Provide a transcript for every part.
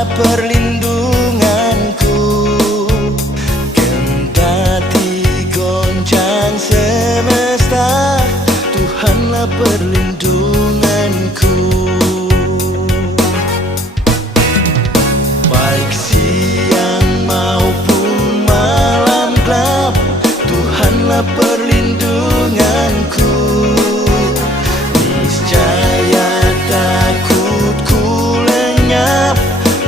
Tuhanlah perlindunganku, kendati goncang semesta, Tuhanlah perlindunganku. Baik siang maupun malam gelap, Tuhanlah perlindunganku. Niscaya takutku lenyap,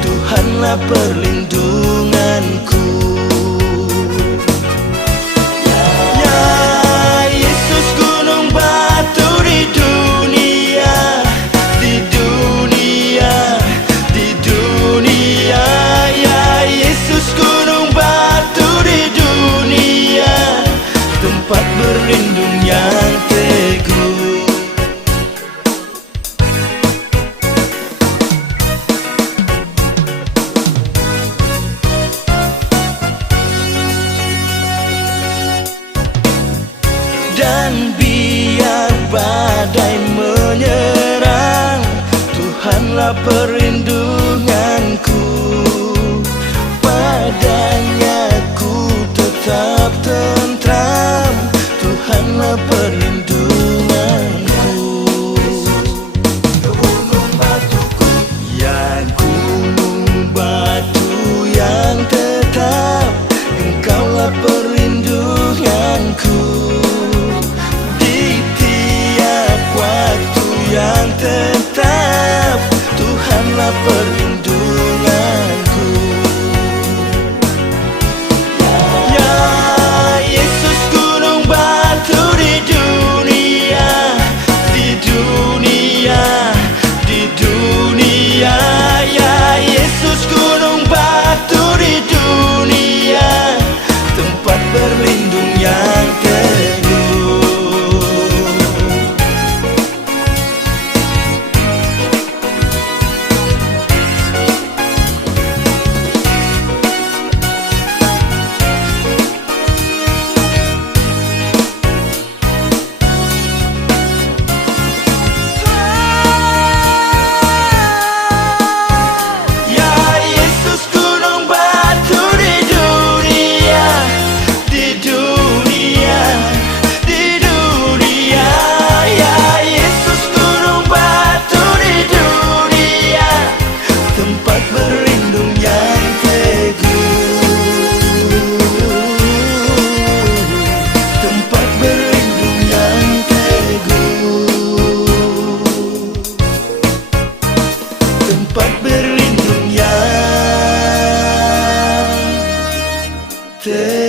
Tuhanlah perlindunganku. Ya Yesus gunung batu di dunia, di dunia, di dunia. Ya Yesus gunung batu di dunia, tempat berlindung yang teguh. Dan biar badai menyerang, Tuhanlah perlindunganku. Padanya ku tetap tentram, Tuhanlah perlindunganku. Gunung batuku, ya gunung batu yang tetap, Engkaulah perlindunganku. Yang tetap, Tuhanlah perlindunganku. Ya Yesus gunung batu di dunia, di dunia, di dunia. Ya Yesus gunung batu di dunia, tempat berlindung yang teguh. Tempat berlindung yang teguh.